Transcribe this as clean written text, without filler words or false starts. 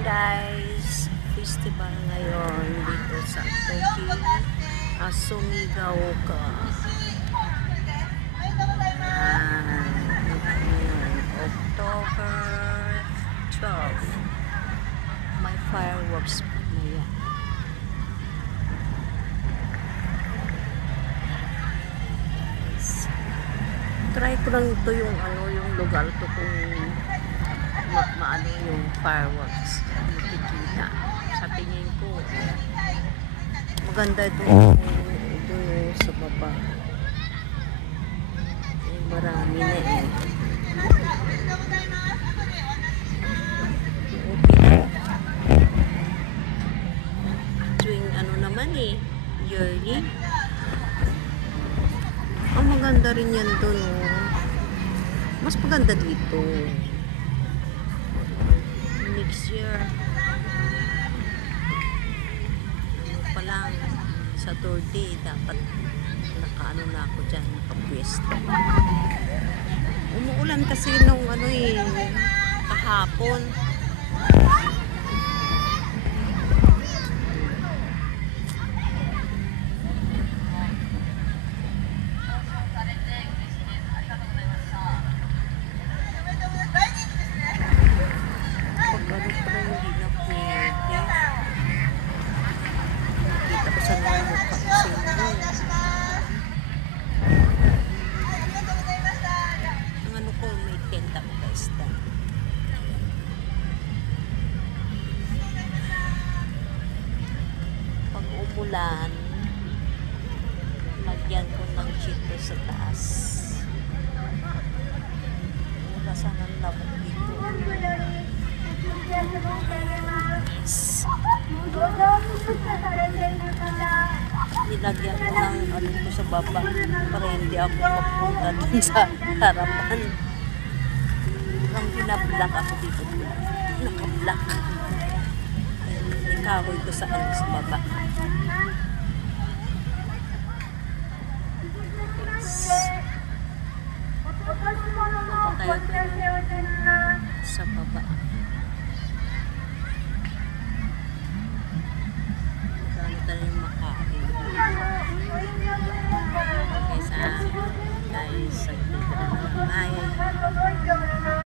Guys, festival ngayon dito sa Turkey, Sumigaoka. October 12, may fireworks na yan. Try ko lang ito yung yung lugar to kung maano yung fireworks makikita. Sa tingin ko maganda ito sa baba. Marami na eh. Tuwing naman eh, yearly. Ang maganda rin yan doon, oh. Mas maganda dito. Next year, pa lang, sa Saturday, dapat nakaano na ako dyan, nakapwesto. Umuulan kasi nung kahapon. Pag umulan, lagyan ko ng chito sa taas. Lasan ang lamok dito. Yes. Nilagyan ko ng ko sa baba para hindi ako mapunta dun sa harapan. Nang binablock ako dito. Nakablock. Ikahoy ko sa sa baba.